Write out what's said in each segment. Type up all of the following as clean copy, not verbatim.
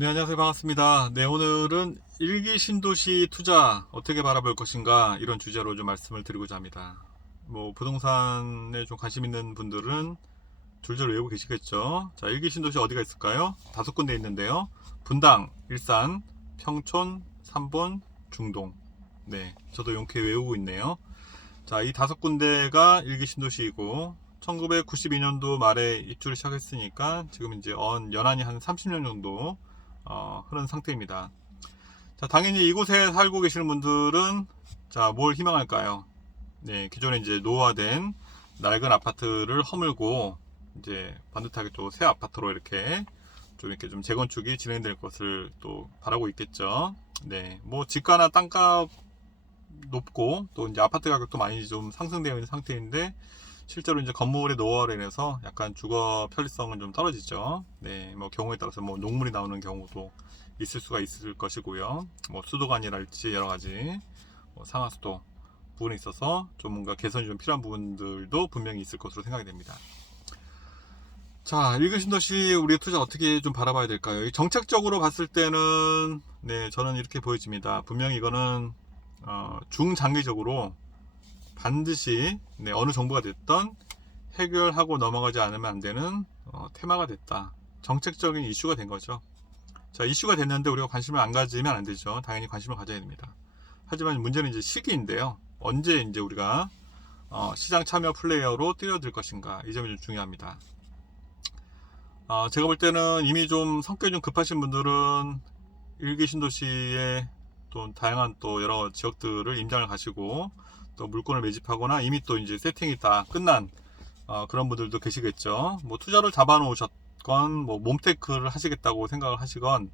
네, 안녕하세요. 반갑습니다. 네, 오늘은 일기 신도시 투자 어떻게 바라볼 것인가 이런 주제로 좀 말씀을 드리고자 합니다. 뭐 부동산에 좀 관심 있는 분들은 줄줄 외우고 계시겠죠. 자, 일기 신도시 어디가 있을까요? 5군데 있는데요. 분당, 일산, 평촌, 삼본, 중동. 네, 저도 이렇게 외우고 있네요. 자, 이 5군데가 일기 신도시이고 1992년도 말에 입주를 시작했으니까 지금 이제 연한이 한 30년 정도 흐른 상태입니다. 자, 당연히 이곳에 살고 계시는 분들은 자, 뭘 희망할까요? 네, 기존에 이제 노후화된 낡은 아파트를 허물고 이제 반듯하게 또 새 아파트로 이렇게 좀 재건축이 진행될 것을 또 바라고 있겠죠. 네, 뭐 집가나 땅값 높고 또 이제 아파트 가격도 많이 좀 상승되어 있는 상태인데 실제로 이제 건물의 노후화로 인해서 약간 주거 편리성은 좀 떨어지죠. 네, 뭐 경우에 따라서 뭐 녹물이 나오는 경우도 있을 수가 있을 것이고요. 뭐 수도관이랄지 여러 가지 뭐 상하수도 부분에 있어서 좀 뭔가 개선이 좀 필요한 부분들도 분명히 있을 것으로 생각이 됩니다. 자, 일교신도시 우리의 투자 어떻게 좀 바라봐야 될까요? 정책적으로 봤을 때는 네, 저는 이렇게 보여집니다. 분명히 이거는 중장기적으로 반드시 네, 어느 정부가 됐던 해결하고 넘어가지 않으면 안 되는 테마가 됐다. 정책적인 이슈가 된 거죠. 자, 이슈가 됐는데 우리가 관심을 안 가지면 안 되죠. 당연히 관심을 가져야 됩니다. 하지만 문제는 이제 시기인데요. 언제 이제 우리가 시장 참여 플레이어로 뛰어들 것인가, 이 점이 좀 중요합니다. 제가 볼 때는 이미 좀 성격이 좀 급하신 분들은 일기 신도시에 또 다양한 또 여러 지역들을 임장을 가시고 또 물건을 매집하거나 이미 또 이제 세팅이 다 끝난 그런 분들도 계시겠죠. 뭐 투자를 잡아놓으셨건 뭐 몸테크를 하시겠다고 생각을 하시건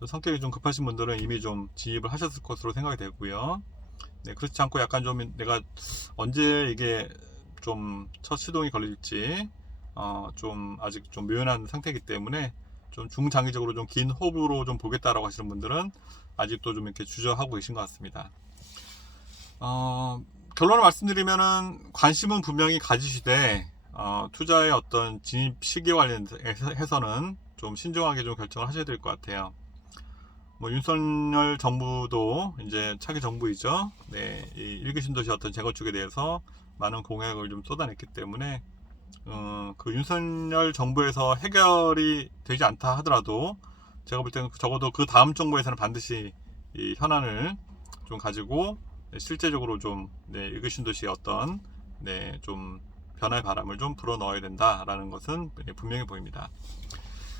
좀 성격이 좀 급하신 분들은 이미 좀 진입을 하셨을 것으로 생각이 되고요. 네, 그렇지 않고 약간 좀 내가 언제 이게 좀 첫 시동이 걸릴지 좀 아직 좀 묘연한 상태이기 때문에 좀 중장기적으로 좀 긴 호흡으로 좀 보겠다라고 하시는 분들은 아직도 좀 이렇게 주저하고 계신 것 같습니다. 결론을 말씀드리면은 관심은 분명히 가지시되 투자의 어떤 진입 시기 관련해서는 좀 신중하게 좀 결정을 하셔야 될 것 같아요. 뭐 윤석열 정부도 이제 차기 정부이죠. 네, 이 일기 신도시 어떤 재건축에 대해서 많은 공약을 좀 쏟아냈기 때문에 그 윤석열 정부에서 해결이 되지 않다 하더라도 제가 볼 때는 적어도 그 다음 정부에서는 반드시 이 현안을 좀 가지고 실제적으로 좀 네, 일기 신도시의 어떤 네, 좀 변화의 바람을 좀 불어 넣어야 된다라는 것은 분명히 보입니다.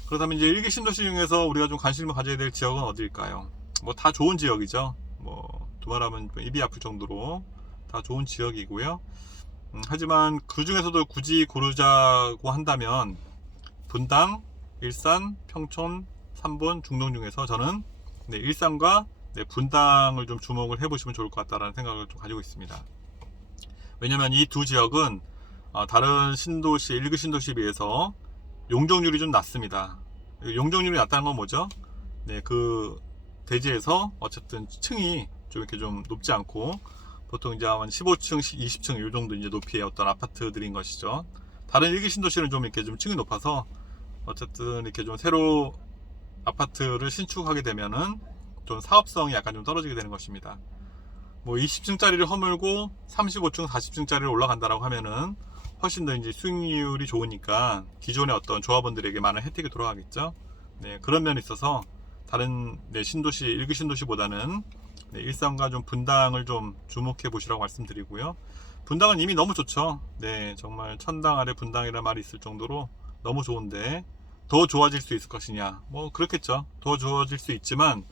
그렇다면 이제 일기 신도시 중에서 우리가 좀 관심을 가져야 될 지역은 어디일까요? 뭐 다 좋은 지역이죠. 뭐 두말하면 입이 아플 정도로 다 좋은 지역이고요. 하지만 그 중에서도 굳이 고르자고 한다면 분당, 일산, 평촌, 삼본, 중동 중에서 저는 네, 일산과 네, 분당을 좀 주목을 해보시면 좋을 것 같다라는 생각을 좀 가지고 있습니다. 왜냐하면 이 두 지역은 다른 신도시, 일기 신도시에 비해서 용적률이 좀 낮습니다. 용적률이 낮다는 건 뭐죠? 네, 그 대지에서 어쨌든 층이 좀 이렇게 좀 높지 않고 보통 이제 한 15층, 20층 이 정도 이제 높이의 어떤 아파트들인 것이죠. 다른 일기 신도시는 좀 이렇게 좀 층이 높아서 어쨌든 이렇게 좀 새로 아파트를 신축하게 되면은 좀 사업성이 약간 좀 떨어지게 되는 것입니다. 뭐 20층짜리를 허물고 35층, 40층짜리를 올라간다라고 하면은 훨씬 더 이제 수익률이 좋으니까 기존의 어떤 조합원들에게 많은 혜택이 돌아가겠죠. 네, 그런 면에 있어서 다른 네, 신도시, 일기 신도시보다는 네, 일산과 좀 분당을 좀 주목해 보시라고 말씀드리고요. 분당은 이미 너무 좋죠. 네, 정말 천당 아래 분당이라는 말이 있을 정도로 너무 좋은데 더 좋아질 수 있을 것이냐? 뭐 그렇겠죠. 더 좋아질 수 있지만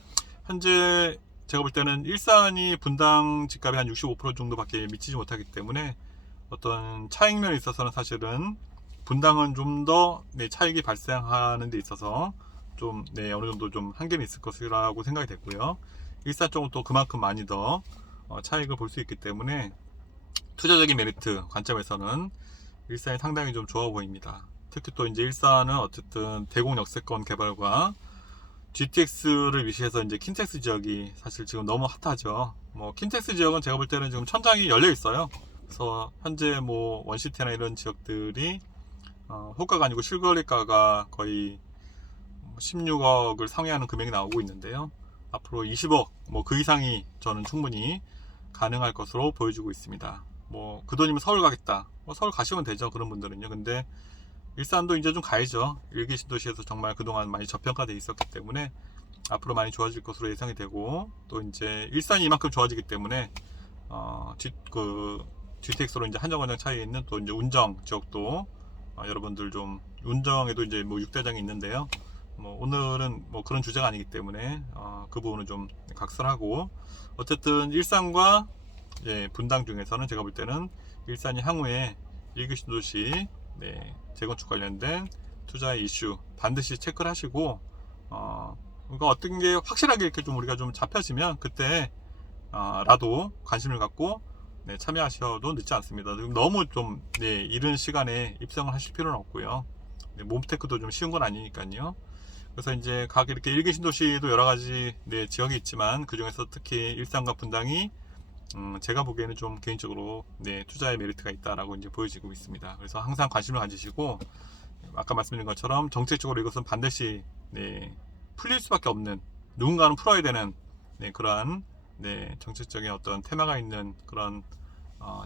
현재 제가 볼 때는 일산이 분당 집값의 한 65% 정도밖에 미치지 못하기 때문에 어떤 차익면에 있어서는 사실은 분당은 좀 더 네, 차익이 발생하는 데 있어서 좀 네, 어느 정도 좀 한계는 있을 것이라고 생각이 됐고요. 일산 쪽은 또 그만큼 많이 더 차익을 볼 수 있기 때문에 투자적인 메리트 관점에서는 일산이 상당히 좀 좋아 보입니다. 특히 또 이제 일산은 어쨌든 대공 역세권 개발과 GTX를 위시해서 이제 킨텍스 지역이 사실 지금 너무 핫하죠. 뭐 킨텍스 지역은 제가 볼 때는 지금 천장이 열려 있어요. 그래서 현재 뭐 원시티나 이런 지역들이 호가가 아니고 실거래가가 거의 16억을 상회하는 금액이 나오고 있는데요. 앞으로 20억 뭐 그 이상이 저는 충분히 가능할 것으로 보여지고 있습니다. 뭐 그 돈이면 서울 가겠다. 뭐 서울 가시면 되죠. 그런 분들은요. 근데 일산도 이제 좀 가야죠. 일기 신도시에서 정말 그동안 많이 저평가돼 있었기 때문에 앞으로 많이 좋아질 것으로 예상이 되고, 또 이제 일산이 이만큼 좋아지기 때문에 GTX로 이제 한정거장 차이에 있는 또 이제 운정 지역도 여러분들 좀, 운정에도 이제 뭐 6대장이 있는데요. 뭐 오늘은 뭐 그런 주제가 아니기 때문에 그 부분은 좀 각설하고, 어쨌든 일산과 분당 중에서는 제가 볼 때는 일산이 향후에 일기 신도시 재건축 관련된 투자의 이슈 반드시 체크를 하시고, 그러니까 어떤 게 확실하게 이렇게 좀 우리가 좀 잡혀지면 그때 라도 관심을 갖고 참여하셔도 늦지 않습니다. 너무 좀 이른 시간에 입성을 하실 필요는 없고요. 몸테크도 좀 쉬운 건 아니니까요. 그래서 이제 각 이렇게 일기 신도시도 여러 가지 지역이 있지만, 그 중에서 특히 일산과 분당이 제가 보기에는 좀 개인적으로 투자의 메리트가 있다라고 이제 보여지고 있습니다. 그래서 항상 관심을 가지시고, 아까 말씀드린 것처럼 정책적으로 이것은 반드시 풀릴 수밖에 없는, 누군가는 풀어야 되는 그러한 정책적인 어떤 테마가 있는 그런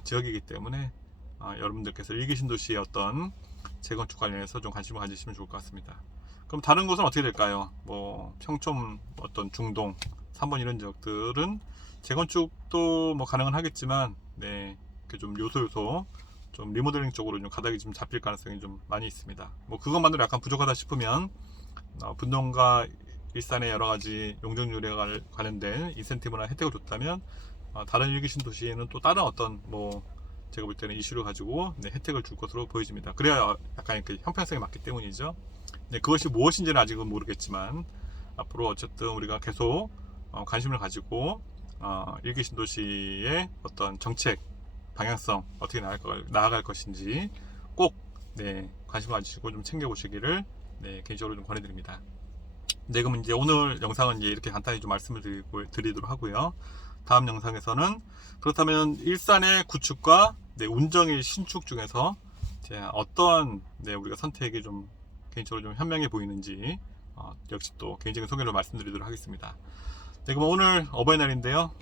지역이기 때문에 여러분들께서 일기 신도시의 어떤 재건축 관련해서 좀 관심을 가지시면 좋을 것 같습니다. 그럼 다른 곳은 어떻게 될까요? 뭐 평촌, 어떤 중동, 3번 이런 지역들은 재건축도 뭐 가능은 하겠지만, 그 좀 요소 좀 리모델링 쪽으로 좀 가닥이 좀 잡힐 가능성이 좀 많이 있습니다. 뭐 그것만으로 약간 부족하다 싶으면 분동과 일산의 여러 가지 용적률에 관련된 인센티브나 혜택을 줬다면, 다른 일기 신도시에는 또 다른 어떤 뭐 제가 볼 때는 이슈를 가지고 혜택을 줄 것으로 보여집니다. 그래야 약간 이렇게 형평성이 맞기 때문이죠. 그것이 무엇인지는 아직은 모르겠지만, 앞으로 어쨌든 우리가 계속 관심을 가지고 일기 신도시의 어떤 정책 방향성 어떻게 나아갈 것인지 꼭 관심을 가지시고 좀 챙겨보시기를 개인적으로 좀 권해드립니다. 그럼 이제 오늘 영상은 이제 이렇게 간단히 좀 말씀을 드리도록 하고요. 다음 영상에서는 그렇다면 일산의 구축과 운정의 신축 중에서 어떤 우리가 선택이 좀 개인적으로 좀 현명해 보이는지 역시 또 개인적인 소개를 말씀드리도록 하겠습니다. 그럼 오늘 어버이날인데요.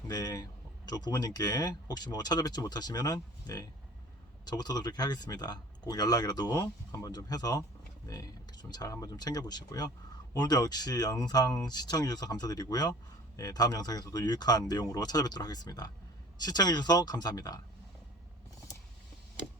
저 부모님께 혹시 뭐 찾아뵙지 못하시면은 저부터도 그렇게 하겠습니다. 꼭 연락이라도 한번 좀 해서 이렇게 좀 잘 한번 좀 챙겨 보시고요. 오늘도 역시 영상 시청해 주셔서 감사드리고요. 다음 영상에서도 유익한 내용으로 찾아뵙도록 하겠습니다. 시청해 주셔서 감사합니다.